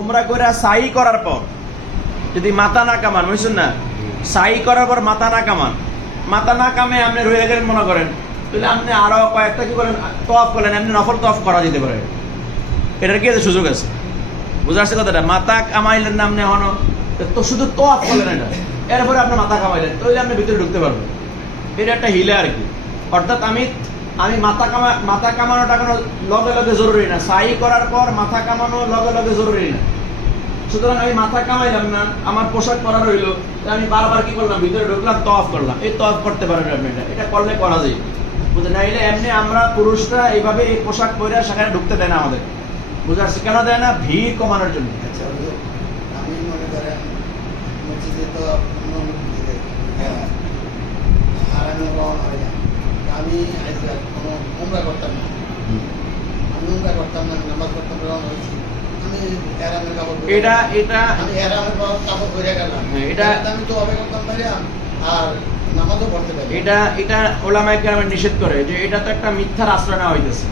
উমরা করে সাই করার পর যদি মাথা না কামান, বুঝছেন না, সাই করার পর মাথা না কামান, মাথা না কামে আপনি রয়ে গেলেন মনে করেন, তাহলে আপনি আরো কয়েকটা কি করেন, তওয়াফ করলেন, এমনি নফল তওয়াফ করা যেতে পারে। এটার কি সুযোগ আছে? বুঝা আসছে কথাটা? মাথা কামাইলেন না আপনি হন, তো শুধু তওয়াফ করলেন এটা, এরপরে আপনি মাথা কামাইলেন, তাহলে আপনি ভিতরে ঢুকতে পারবেন। এটা একটা হিলা আর কি। অর্থাৎ আমি মাথা কামানোটা কোনো লগে লগে জরুরি না, সাই করার পর মাথা কামানো লগে লগে জরুরি না। সুতরাং আমি মাথা কামাইলাম না, আমার পোশাক পরা রইলো, আমি বারবার কি করলাম, ভিতরে ঢুকলাম, তওয়াফ করলাম। এই তওয়াফ করতে পারেন আপনি, এটা করলে করা যায়, বুঝলেন? নাইলে এমনি আমরা পুরুষরা এইভাবে এই পোশাক পরে সেখানে ঢুকতে দেয় না আমাদের। বুঝতে পারছি কেন দেয় না? ভিড় কমানোর জন্য। আচ্ছা, আমি মনে করেন মসজিদে তো হারানো রওনা হয় না, আমি কোনো উমরা করতাম না, আমি উমরা করতাম না, নামাজ পড়তাম, রওনা হয়েছি, আমি এরামের কাপড়, আমি এরামের কাপড় পরে গেলাম, এটা আমি তো অবে করতাম পারিলাম আর নামাজও পড়তে পারি। এটা ওলামায়ে কেরাম নিষেধ করে যে এটা তো একটা মিথ্যার আশ্রয় নেওয়া হইতেছে।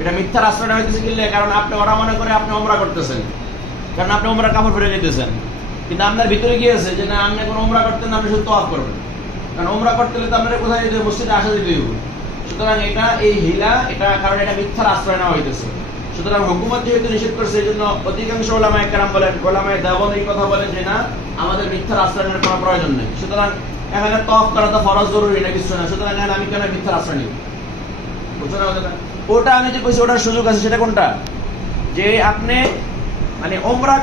এটা মিথ্যার আশ্রয় নেওয়া হইতেছে কি? কারণ আপনি ওরা মনে করে আপনি উমরা করতেছেন, কারণ আপনি উমরা কাপড় পরে যেতেছেন, কিন্তু আপনার ভিতরে কি আছে যে না, আপনি কোনো উমরা করতেন না, আপনি শুধু তওয়াফ করবেন। কারণ উমরা করতে হলে তো আপনারা কোথায় যেতে, মসজিদে আসা যেতে হইব। সুতরাং এটা এই হিলা, এটা কারণ এটা মিথ্যার আশ্রয় নেওয়া হইতেছে। সুতরাং হুকুমত যেহেতু নিষেধ করছে, এই জন্য অধিকাংশ ওলামায়ে কেরাম বলেন, ওলামায়ে দেওবন্দ এই কথা বলেন যে না, আমাদের মিথ্যার আশ্রয় নেওয়ার কোনো প্রয়োজন নেই। সুতরাং এখানে তওয়াফ করা তো ফরজ জরুরি না, কিছু না। সুতরাং এখানে আমি কেন মিথ্যার আশ্রয় নিব? বুঝছেন না? ওটা আমি যে কইছি ওটার সুযোগ আছে, সেটা কোনটা? যে আপনি মানে ওমরা